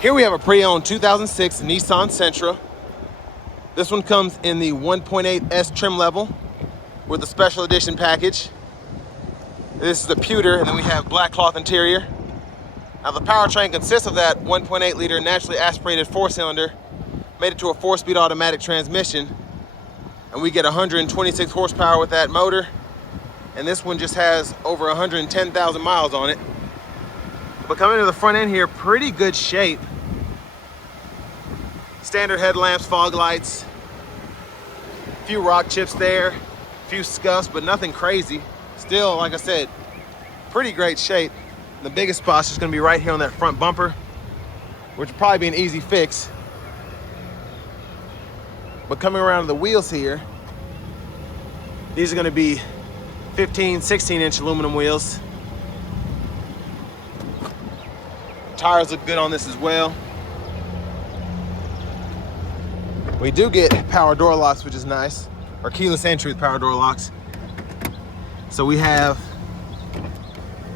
Here we have a pre-owned 2006 Nissan Sentra. This one comes in the 1.8S trim level with a special edition package. This is the pewter, and then we have black cloth interior. Now the powertrain consists of that 1.8 liter naturally aspirated 4-cylinder, made it to a 4-speed automatic transmission, and we get 126 horsepower with that motor. And this one just has over 110,000 miles on it. But coming to the front end here, pretty good shape. Standard headlamps, fog lights, a few rock chips there, a few scuffs, but nothing crazy. Still, like I said, pretty great shape. The biggest spot's just gonna be right here on that front bumper, which will probably be an easy fix. But coming around to the wheels here, these are gonna be 15, 16-inch aluminum wheels. Tires look good on this as well. We do get power door locks, which is nice, or keyless entry with power door locks. So we have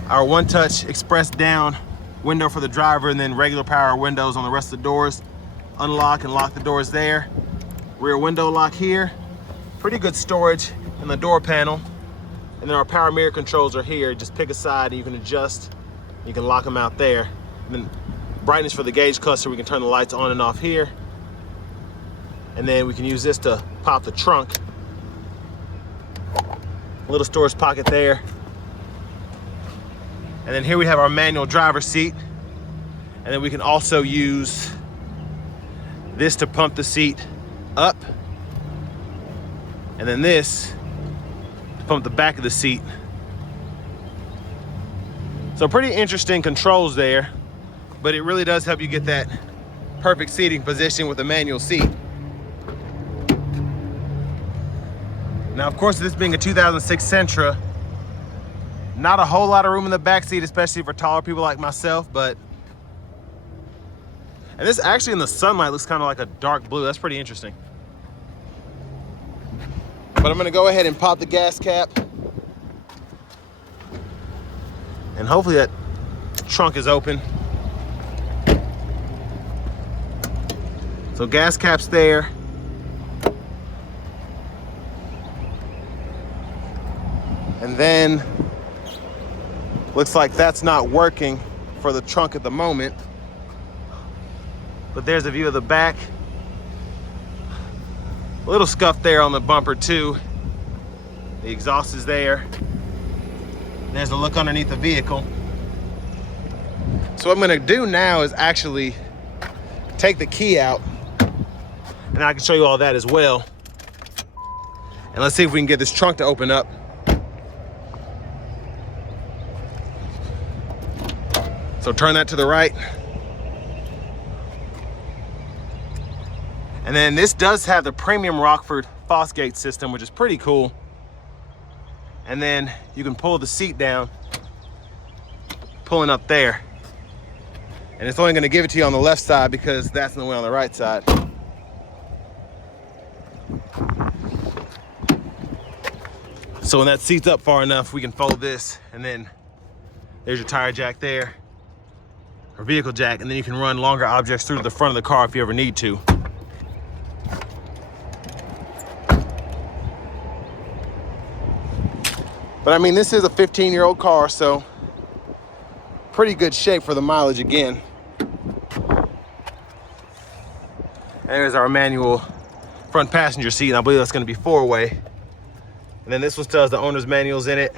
our one-touch express down window for the driver, and then regular power windows on the rest of the doors. Unlock and lock the doors there. Rear window lock here. Pretty good storage in the door panel. And then our power mirror controls are here. Just pick a side and you can adjust. You can lock them out there. And then brightness for the gauge cluster, we can turn the lights on and off here. And then we can use this to pop the trunk. A little storage pocket there. And then here we have our manual driver's seat. And then we can also use this to pump the seat up. And then this to pump the back of the seat. So pretty interesting controls there, but it really does help you get that perfect seating position with a manual seat. Now, of course, this being a 2006 Sentra, not a whole lot of room in the back seat, especially for taller people like myself, and this actually in the sunlight looks kind of like a dark blue. That's pretty interesting. But I'm gonna go ahead and pop the gas cap. And hopefully that trunk is open. So gas cap's there. And then looks like that's not working for the trunk at the moment. But there's a view of the back. A little scuff there on the bumper too. The exhaust is there. There's a look underneath the vehicle. So what I'm gonna do now is actually take the key out, and I can show you all that as well. And let's see if we can get this trunk to open up. So turn that to the right. And then this does have the premium Rockford Fosgate system, which is pretty cool. And then you can pull the seat down, pulling up there. And it's only gonna give it to you on the left side because that's the way on the right side. So when that seat's up far enough, we can fold this, and then there's your tire jack there, or vehicle jack, and then you can run longer objects through the front of the car if you ever need to. But I mean, this is a 15-year-old car, so pretty good shape for the mileage again. And there's our manual front passenger seat, and I believe that's gonna be 4-way. And then this one still has the owner's manuals in it.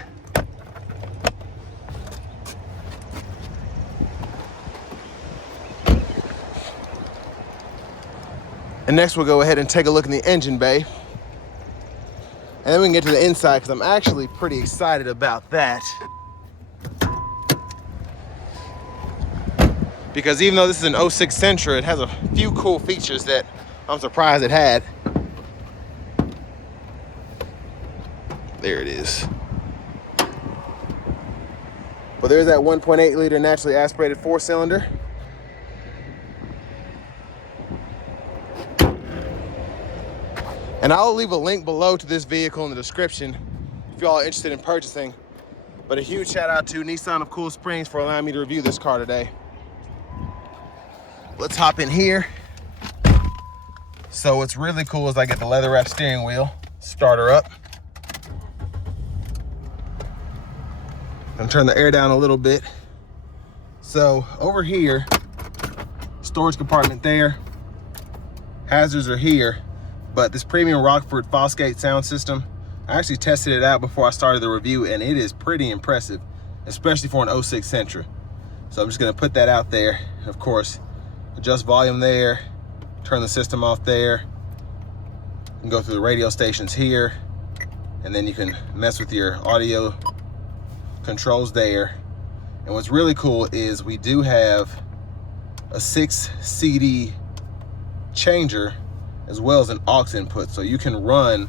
And next we'll go ahead and take a look in the engine bay. And then we can get to the inside, because I'm actually pretty excited about that. Because even though this is an 06 Sentra, it has a few cool features that I'm surprised it had. There it is. But there's that 1.8 liter naturally aspirated 4-cylinder. And I'll leave a link below to this vehicle in the description if y'all are interested in purchasing. But a huge shout out to Nissan of Cool Springs for allowing me to review this car today. let's hop in here. So what's really cool is I get the leather wrap steering wheel, start her up. I'm turn the air down a little bit. So over here, storage compartment there, hazards are here, but this premium Rockford Fosgate sound system, I actually tested it out before I started the review, and it is pretty impressive, especially for an 06 Sentra. So I'm just gonna put that out there. Of course, adjust volume there, turn the system off there. You can go through the radio stations here, and then you can mess with your audio controls there. And what's really cool is we do have a 6 CD changer as well as an aux input. So you can run,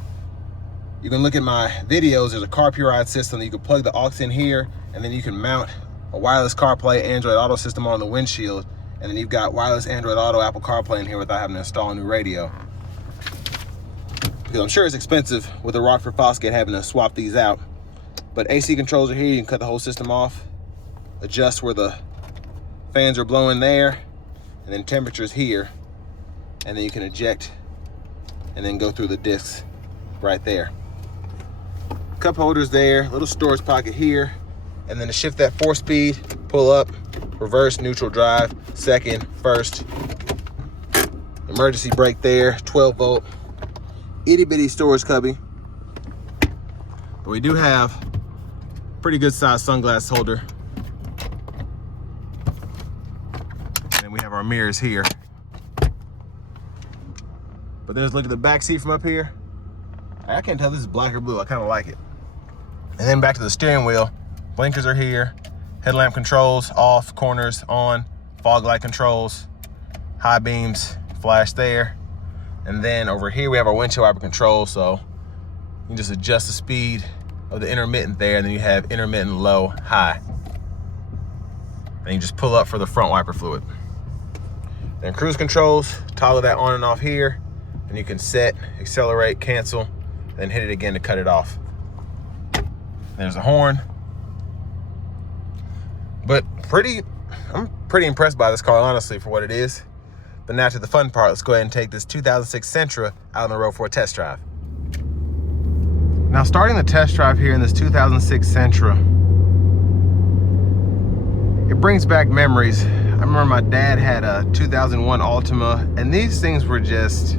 you can look at my videos, there's a CarPlay ride system that you can plug the aux in here, and then you can mount a wireless CarPlay Android Auto system on the windshield, and then you've got wireless Android Auto Apple CarPlay in here without having to install a new radio. Because I'm sure it's expensive with the Rockford Fosgate having to swap these out. But AC controls are here, you can cut the whole system off, adjust where the fans are blowing there, and then temperatures here, and then you can eject and then go through the discs right there. Cup holders there, little storage pocket here, and then to shift that 4-speed, pull up, reverse, neutral, drive, second, first. Emergency brake there, 12-volt, itty bitty storage cubby. But we do have pretty good sized sunglass holder. And we have our mirrors here. But then let's look at the back seat from up here. I can't tell if this is black or blue, I kind of like it. And then back to the steering wheel. Blinkers are here. Headlamp controls, off, corners on, fog light controls, high beams, flash there. And then over here we have our windshield wiper control, so you can just adjust the speed of the intermittent there, and then you have intermittent low, high. And you just pull up for the front wiper fluid. Then cruise controls, toggle that on and off here, and you can set, accelerate, cancel, then hit it again to cut it off. There's a horn. But I'm pretty impressed by this car, honestly, for what it is. But now to the fun part, let's go ahead and take this 2006 Sentra out on the road for a test drive. Now, starting the test drive here in this 2006 Sentra, it brings back memories. I remember my dad had a 2001 Altima, and these things were just,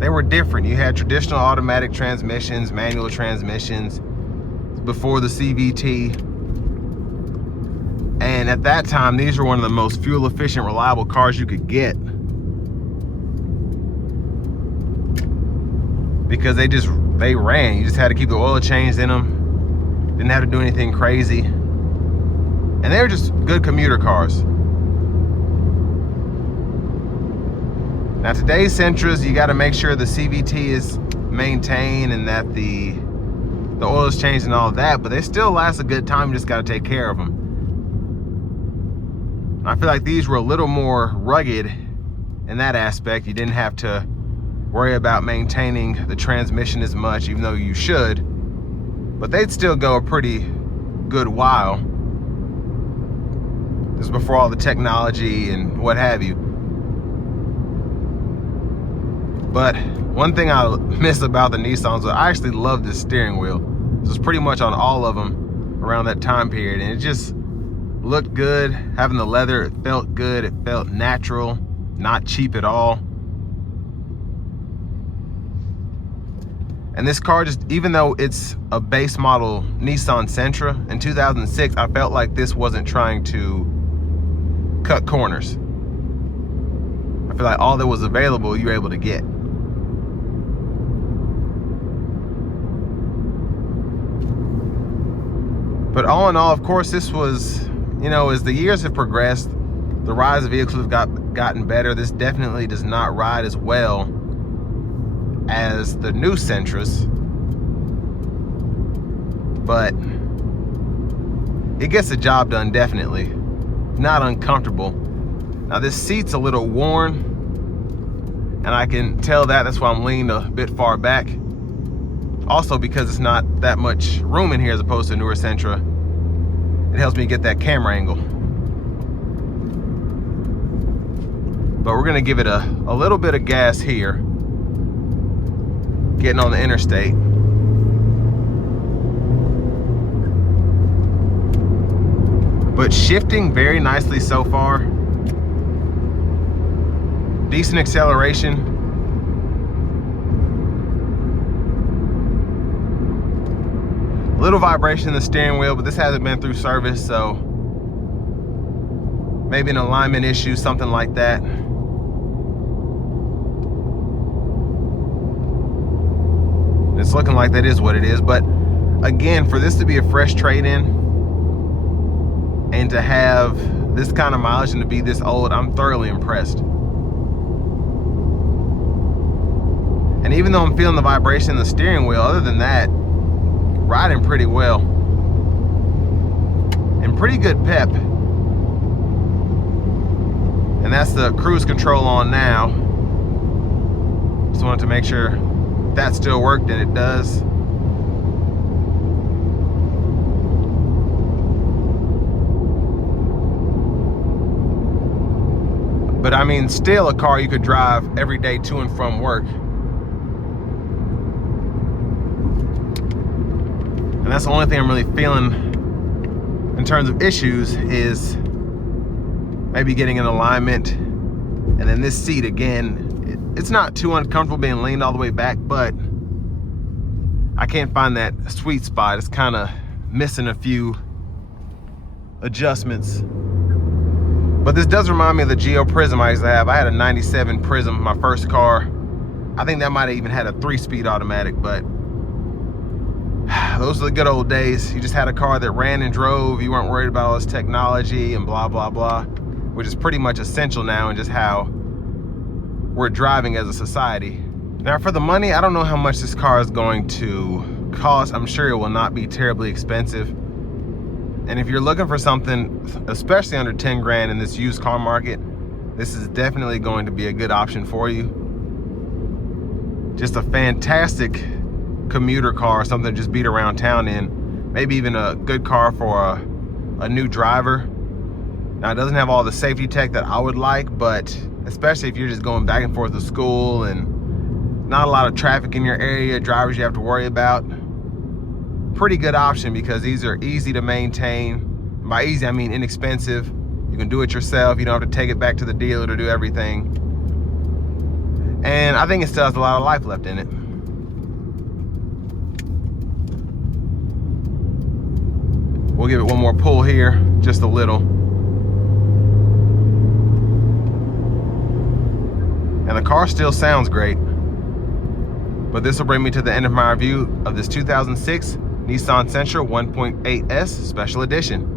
they were different. You had traditional automatic transmissions, manual transmissions, before the CVT. And at that time, these were one of the most fuel efficient, reliable cars you could get. Because they ran. You just had to keep the oil changed in them. Didn't have to do anything crazy. And they were just good commuter cars. Now today's Sentras, you gotta make sure the CVT is maintained and that the oil is changed and all of that, but they still last a good time. You just gotta take care of them. I feel like these were a little more rugged in that aspect. You didn't have to worry about maintaining the transmission as much, even though you should, but they'd still go a pretty good while. This is before all the technology and what have you. But one thing I miss about the Nissans is I actually love this steering wheel. This was pretty much on all of them around that time period, and it just looked good. Having the leather, it felt good, it felt natural, not cheap at all. And this car, just even though it's a base model Nissan Sentra in 2006, I felt like this wasn't trying to cut corners. I feel like all that was available you were able to get. But all in all, of course, this was, you know, as the years have progressed, the rides of vehicles have gotten better. This definitely does not ride as well as the new Sentras, but it gets the job done, definitely. Not uncomfortable. Now this seat's a little worn, and I can tell that. That's why I'm leaning a bit far back. Also because it's not that much room in here as opposed to a newer Sentra. It helps me get that camera angle. But we're gonna give it a little bit of gas here, getting on the interstate. But shifting very nicely so far. Decent acceleration. Little vibration in the steering wheel, but this hasn't been through service, so maybe an alignment issue, something like that. It's looking like that is what it is, but again, for this to be a fresh trade-in and to have this kind of mileage and to be this old, I'm thoroughly impressed. And even though I'm feeling the vibration in the steering wheel, other than that, riding pretty well. And pretty good pep. And that's the cruise control on now. Just wanted to make sure that still worked, and it does. But I mean, still a car you could drive every day to and from work. And that's the only thing I'm really feeling in terms of issues is maybe getting an alignment. And then this seat again, it's not too uncomfortable being leaned all the way back, but I can't find that sweet spot. It's kind of missing a few adjustments. But this does remind me of the Geo Prism I used to have. I had a 97 Prism, my first car. I think that might have even had a 3-speed automatic, but those are the good old days. You just had a car that ran and drove. You weren't worried about all this technology and blah, blah, blah, which is pretty much essential now in just how we're driving as a society. Now for the money, I don't know how much this car is going to cost. I'm sure it will not be terribly expensive. And if you're looking for something, especially under 10 grand in this used car market, this is definitely going to be a good option for you. Just a fantastic commuter car, something to just beat around town in. Maybe even a good car for a new driver. Now it doesn't have all the safety tech that I would like, but especially if you're just going back and forth to school and not a lot of traffic in your area, drivers you have to worry about. Pretty good option because these are easy to maintain. By easy, I mean inexpensive. You can do it yourself. You don't have to take it back to the dealer to do everything. And I think it still has a lot of life left in it. We'll give it one more pull here, just a little. And the car still sounds great. But this will bring me to the end of my review of this 2006 Nissan Sentra 1.8S Special Edition.